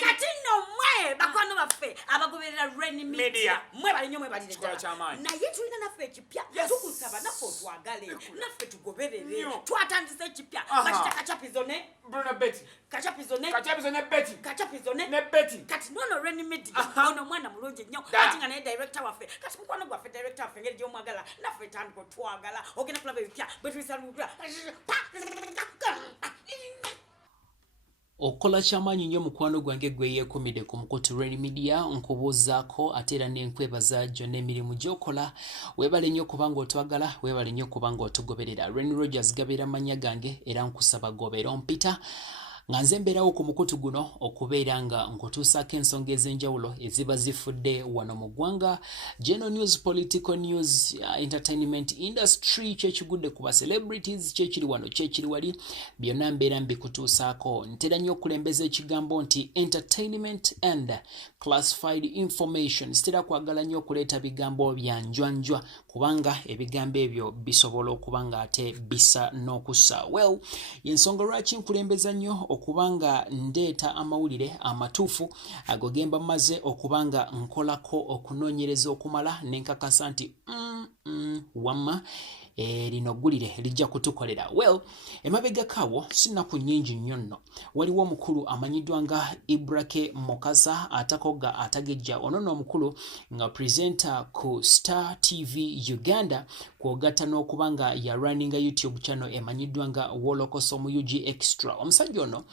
kati nno mwe bakwano baffe abagoberera Rain Media mwe balinyo mwe balire naye tulina naffe ekipya tukusaba naffe otwagale naffe tugoberere twatandise ekipya bakita kachapizone Bruno Betty kachapizone Betty kati nono Rain Media ono mwana mulungi nnyo ati nga naye director waffe kati mukwano gwaffe director waffe ngeri gy'omwagala naffe tandiko twagala ogenda kulaba ebipya bwetubisalugula okola kyamaanyi nnyo mukwano gwange gwe yeekumidde ku mukutu Rain Media nkubuuzaako ate era n'enkwebaza gyonna emirimu gy'okola weebale nnyo kubanga otwagala weebale nnyo kubanga otugoberera Rain Rogers gabeera mannya gange era nkusaba gobeera ompita nga nze mbeerawo ku mukutu guno okubeera nga nkutuusaako ensonga ez'enjawulo eziba zifudde wano mu ggwanga general news political news entertainment industry kyekigudde ku ba celebrities kyekiri wano kyekiri wali byonna mbeera mbikutuusaako ntera nnyo okulembeza ekigambo nti entertainment and classified information sitera kwagala nnyo okuleeta bigambo bya njwanjwa kubanga ebigambo ebyo bisobola okuba nga ate bisa n'okussa well yensonga lwaki nkulembeza nnyo okubanga ndeeta amawulire amatuufu ago gemba maze okubanga nkolako okunoonyereza okumala nenkakasa nti wamma lino ggulire lijja kutukolera well emabega kaawo sinnaku nnyingi nnyo nno waliwo omukulu amanyiddwa nga Ibrake Mukasa atakoga atagejja ono n'omukulu nga presenter ku Star TV Uganda kwogatta n'okuba nga ya runninga YouTube channel emanyiddwa nga Wolokoso mu UG Extra omusajja ono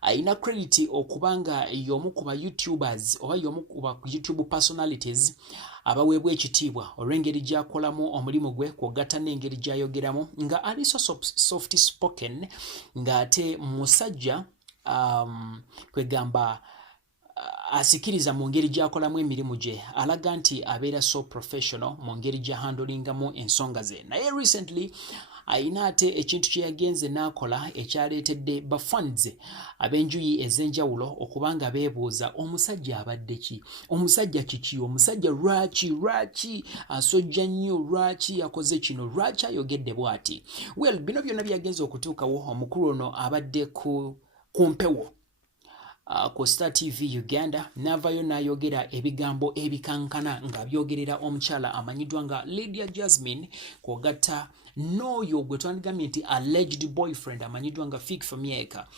ayina credit okubanga y'omu ku ba YouTubers oba y'omu ku ba YouTube personalities abaweebwa ekitiibwa olw'engeri gy'akolamu omulimu gwe kwogatta n'engeri gy'ayogeramu nga ali soft spoken ng'ate musajja kwegamba asikiriza mu ngeri gy'akolamu emirimu gye alaga nti abeera so professional mu ngeri gy'ahandolingamu ensonga ze naye recently ayina ate ekintu kye yagenze n'akola ekyaleetedde bafans ab'enjuyi ez'enjawulo okubanga beebuuza omusajja abadde ki omusajja kiki omusajja lwaki asojja nnyo lwaki yakoze kino lwaki ayogedde bw'ati well bino byonna byagenze okutuukawo omukulu ono abadde ku mpewo ku Star TV Uganda n'avayo n'ayogera ebigambo ebikankana nga byogerera omukyala amanyiddwa nga Lydia Jasmine kwogatta n'oyo gwe twandigambye nti alleged boyfriend amanyiddwa nga Fig Famyeka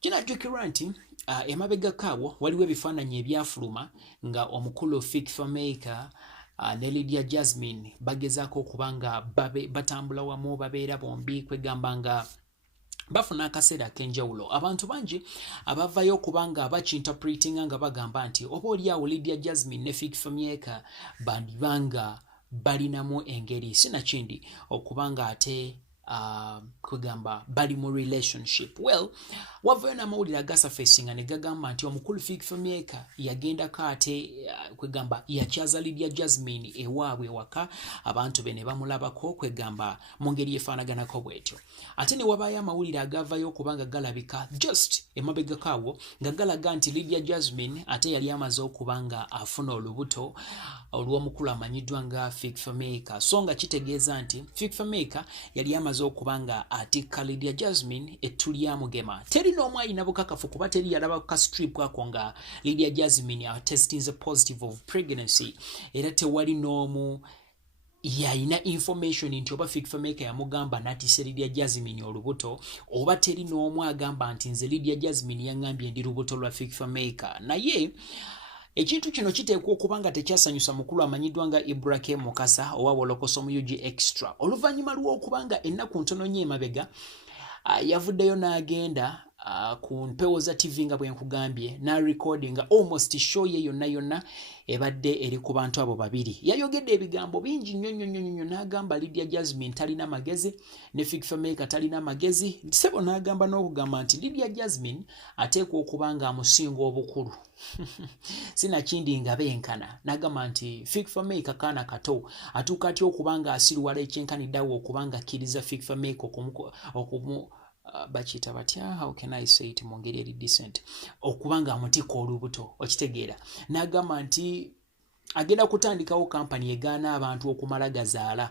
kinajjukirwa nti emabega kaawo waliwo ebifaananyi ebyafuluma nga omukulu Fig Famyeka ne Lydia Jasmine bagezaako okuba nga batambula wamu babeera bombi kwegamba nga bafuna akaseera ak'enjawulo abantu bangi abavayo okubanga bakinterpretinga nga bagamba nti oba oliawo Lydia Jasmine ne Fig Famyeka bandibanga balinamu engeri sinakindi okubanga ate kwegamba bali mu relationship well wavayo n'amawulire agasafacinga ne gagamba nti omukulu Fig Famyeka yagendako ate kwegamba yakyaza Lydia Jasmine ewaabwe waka abantu be ne bamulabako kwegamba mu ngeri efaanaganako bwetyo ate ne wabaayo amawulire agavayo okubanga galabika just emabega kaawo nga galaga nti Lydia Jasmine ate yali amaze okubanga afuna olubuto olw'omukulu amanyiddwa nga Fig Famyeka so nga kitegeeza nti Fig Famyeka yali amaze okubanga atikka Lydia Jasmine ettu lyamugema teri n'omu alina bukakafu kuba teri yalaba ka strip ako nga Lydia Jasmine atestinze positive of pregnancy era tewali n'omu yalina information nti oba Fig Famyeka yamugamba natise Lydia Jasmine olubuto oba teri n'omu agamba nti nze Lydia Jasmine yaŋŋambye ndi lubuto lwa Fig Famyeka naye ekintu kino kiteekwa okubanga tekyasanyusa mukulu amanyiddwa nga Ibrake Mukasa owa Wolokoso mu UG Extra oluvannyuma lw'okubanga ennaku ntono nnyo emabega yavuddeyo n'agenda ku mpewo za TV nga bwe nkugambye na recordinga almost show ye yonna ebadde eri ku bantu abo babiri yayogedde ebigambo bingi nnyo n'agamba Lydia Jasmine talina magezi ne Fig Famyeka talina magezi sebo n'agamba n'okugamba nti Lydia Jasmine ateekwa okubanga amusinga obukulu sinakindi nga benkana n'agamba nti Fig Famyeka kaana kato atuuka atya okubanga asiruwala ekyenkaniddawo okubanga akkiriza Fig Famyeka okumu bachita batya how can I say it mu ngeri eri decent okubanga amutika olubuto okitegeera n'agamba nti agenda kutandikawo kampani egaana abantu okumala gazaala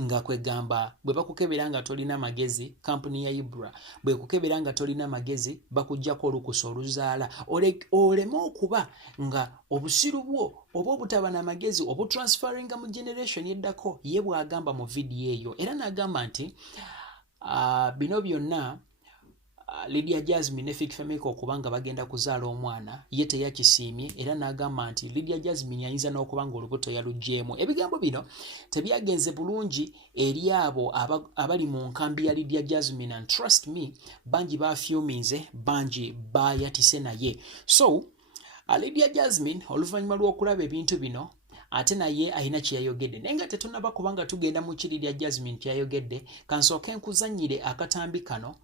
nga kwegamba bwe bakukebera nga tolina magezi kampuni ya Ibra bwe kukebera nga tolina magezi bakujjako olukusa oluzaala oleme okuba nga obusiru bwo oba obutaba na magezi obutransferinga mu generation yeddako ye bwagamba mu vidiyo eyo era n'agamba nti bino byonna Lydia Jasmine ne Fik Famiko okubanga bagenda kuzaala omwana ye teyakisiimye era n'agamba nti Lydia Jasmine yayinza n'okubanga olubuto yalugyemu. Ebigambo bino tebyagenze bulungi eri abo abali mu nkambi ya Lydia Jasmine and trust me bangi bafyuminze bangi bayatise naye. So Lydia Jasmine oluvannyuma lw'okulaba ebintu bino ate naye ayina kyeyayogedde naye nga tetunaba kubanga tugenda mu ki Lydia Jasmine kyeyayogedde kansooke nkuzannyire akatambi kano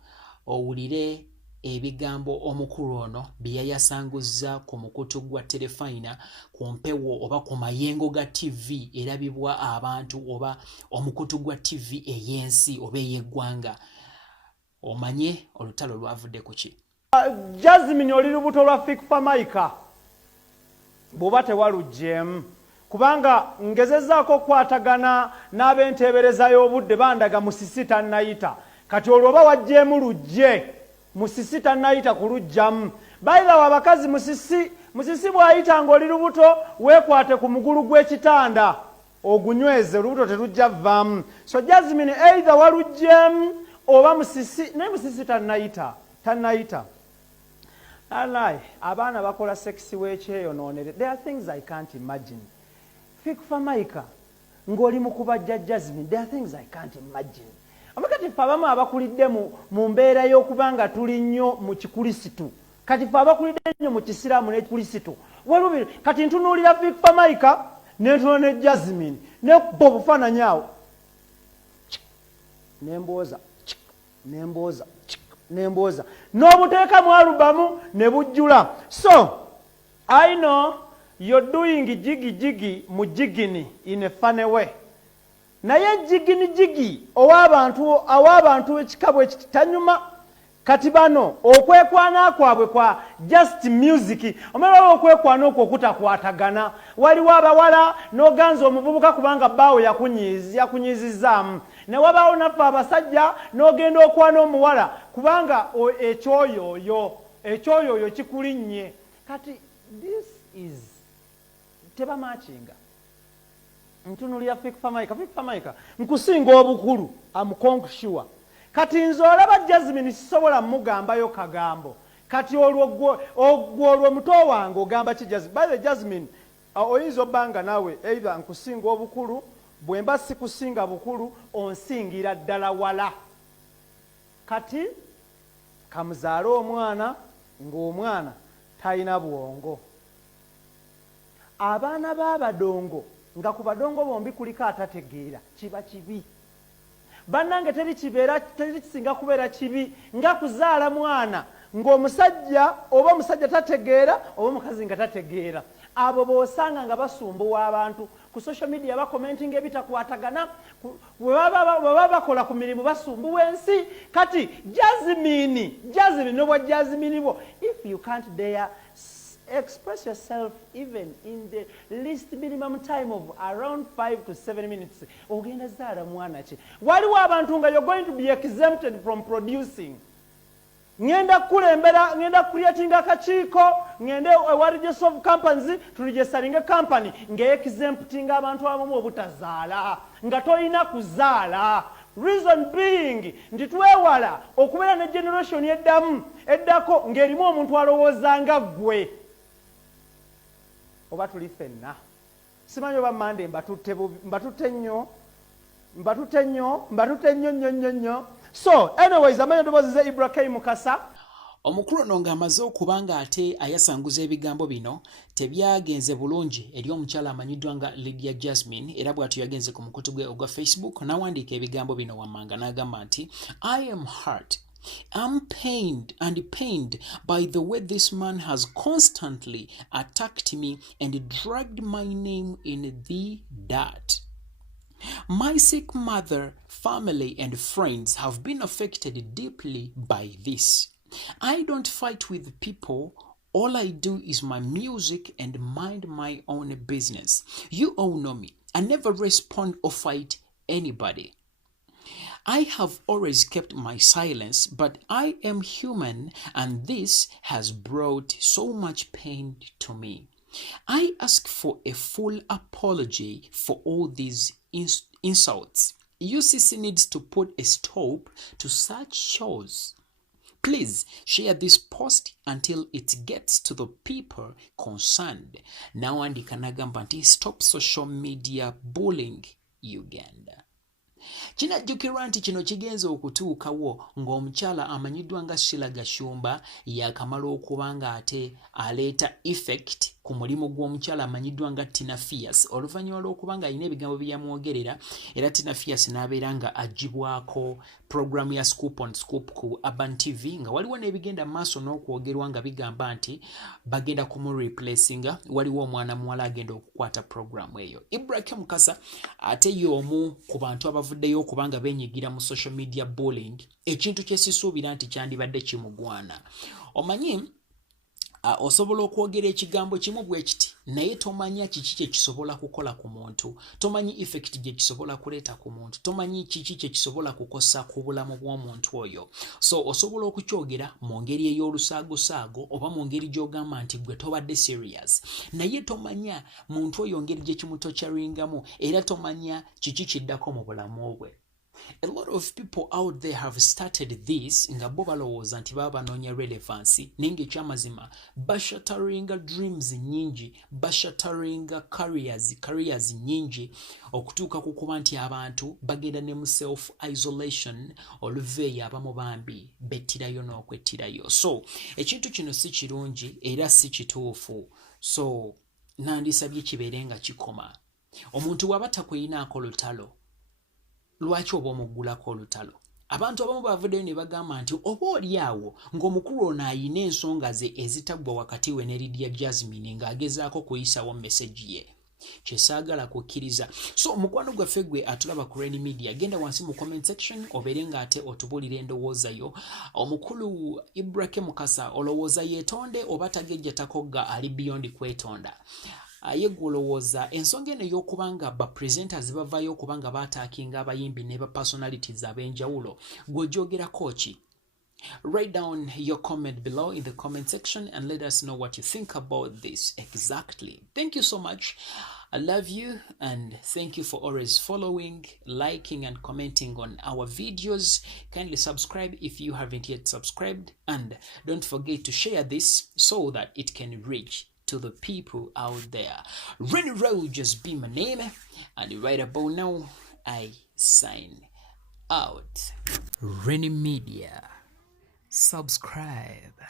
owulire ebigambo omukulu ono byeyayasanguzza ku mukutu gwa Terefayina ku mpewo oba ku mayengo ga TV erabibwa abantu oba omukutu gwa TV ey'ensi oba ey'eggwanga. Omanye olutalo lwavudde ku ki? Jasmine oli lubuto lwa Fik Famiko bw'oba tewaluggyemu kubanga ngezezaako okwatagana n'abenteebereza y'obudde bandaga musisi tannayita kati olwoba wajjeemu lujje musisi tannayita kulugjamu bayirawo abakazi musisi bw'ayita ng'oli lubuto weekwate ku mugulu gw'ekitanda ogunyweze olubuto terujja vaamu. So Jasmine either walugjeemu oba musisi naye musisi tannayita alai abaana bakola sexy wekyeyonoonere. There are things I can't imagine. Fik Famiko ng'oli mu kubajja Jasmine, there are things I can't imagine. Kati ffe abamu abakulidde mu mbeera y'okubanga tuli nnyo mu kikulisitu kati ffe abakulidde nnyo mu kisiraamu n'ekikulisitu walubiri kati ntunuulira Fik Famiko n'entuno ne Jasmine nekuba obufaananyi awo nembooza n'obuteeka mu alubamu ne bujjula. So I know you're doing jigi mu jigini in a funny way. Naye jigi ow'abantu ekikabo ekitanyuma kati bano okwekwana kwabwe kwa just music omala okwekwana okwo kutakwatagana waliwo abawala n'oganza omuvubuka kubanga bbaawo yakunyizizaamu ne wabaawo naffe abasajja n'ogenda okwana omuwala kubanga ekyoyoyo kikulinnye kati this is tebamakinga. Ntunulira Fik Famiko nkusinga obukulu amukonkushuwa kati nze olaba Jasmine sisobola mugambayo kagambo kati olwo muto wange ogamba ki Jasmine. By the Jasmine oyinza obbanga nawe either nkusinga obukulu bwe mba sikusinga bukulu onsingira ddala wala kati kamuzaale omwana ng'omwana talina bwongo. Abaana b'abadongo nga ku badongo bombi kuliko atategeera kiba kibi bannange teri kisinga kubeera kibi nga kuzaala mwana ng'omusajja oba omusajja tategeera oba omukazi nga tategeera. Abo b'osanga nga basumbuwa abantu ku social media bakomentinga ebitakwatagana bwe baba bakola ku mirimu basumbuwa ensi. Kati Jasmine n'obwa Jasmine bwo if you can't dare express yourself even in the least minimum time of around 5 to 7 minutes ogenda zaala mwana ki. Waliwo abantu nga you're going to be exempted from producing. Ngenda creating akakiiko ngende ewa register of companies turegistaringa company exempting abantu abamu obutazaala nga toyina kuzaala. Reason being nti twewala okubeera ne generation eddako ng'erimu omuntu alowooza nga ggwe oba tuli ffenna simanyi oba mande mbatutte nnyo. So anyways amanyi ddoboozi ze Ibrahim Mukasa. Omukulu ono ng'amaze okuba nga ate ayasanguza ebigambo bino tebyagenze bulungi eri omukyala amanyiddwa nga Lydia Jasmine era bw'atyo yagenze ku mukutu gwe ogwa Facebook n'awandiika ebigambo bino wammanga n'agamba nti I am hurt. I'm pained by the way this man has constantly attacked me and dragged my name in the dirt. My sick mother, family and friends have been affected deeply by this. I don't fight with people. All I do is my music and mind my own business. You all know me. I never respond or fight anybody. I have always kept my silence, but I am human, and this has brought so much pain to me. I ask for a full apology for all these insults. UCC needs to put a stop to such shows. Please share this post until it gets to the people concerned. Now andika nagamba nti stop social media bullying Uganda. Kinajjukirwa nti kino kigenza okutuukawo ng'omukyala amanyiddwa nga Sheila Gashumba yakamala okuba nga ate aleeta effect ku mulimu gw'omukyala amanyiddwa nga Tina Fierce oluvannyuma lw'okuba nga alina ebigambo bye yamwogerera era Tina Fierce n'abeera nga agibwako programu ya Scoop on Scoop ku Urban TV nga waliwo n'ebigenda maaso n'okwogerwa nga bigamba nti bagenda kumureplacinga waliwo omwana muwala agenda okukwata programu eyo. Ibrahim Mukasa ate y'omu ku bantu abavuddeyo okubanga benyigira mu social media bullying, ekintu kyesisuubira nti kyandibadde kimugwana. Omanyi osobola okwogera ekigambo kimu bwe kiti naye tomanya kiki kye kisobola kukola ku muntu, tomanyi effect gye kisobola kuleeta ku muntu, tomanyi kiki kye kisobola kukosa ku bulamu bw'omuntu oyo. So osobola okukyogera mu ngeri ey'olusaagosaago oba mu ngeri gy'ogamba nti gwe tobadde serious, naye tomanya muntu oyo ngeri gye kimutokyaringamu era tomanya kiki kiddako mu bulamu bwe. A lot of people out there have started this nga bo balowooza nti baba banoonya relevancy ninga ekyamazima bashatteringa dreams nyingi, bashatteringa careers nyingi okutuuka ku kuba nti abantu bagenda ne mu self isolation oluveeyo abamu bambi bettirayo n'okwettirayo. So ekintu kino si kirungi era si kituufu, so nandisabye kibeere nga kikoma. Omuntu bw'aba takweyinaako lutalo lwaki oba omuggulako olutalo? Abantu abamu bavuddeyo ne bagamba nti oba oli awo ng'omukulu ono ayina ensonga ze ezitaggwa wakati we ne Lydia Jasmine ng'agezaako kuyisawo message ye. Kyesaagala kukkiriza. So mukwano gwaffe gwe atulaba ku Rain Media, genda wansi mu comment section obeere ng'ate otubulira endowooza yo. Omukulu Ibrahim Mukasa olowooza yeetonde oba tagejjatako ga ali beyond kwetonda? Ye gwolowooza ensonga eno ey'okubanga ba presenters bavaayo okubanga baataakinga abayimbi ne ba personalities ab'enjawulo gw'ogyogerako ki? Write down your comment below in the comment section and let us know what you think about this exactly. Thank you so much. I love you and thank you for always following, liking and commenting on our videos. Kindly subscribe if you haven't yet subscribed, and don't forget to share this so that it can reach to the people out there. Renny Rowe just be my name, and right about now I sign out. Renny Media, subscribe.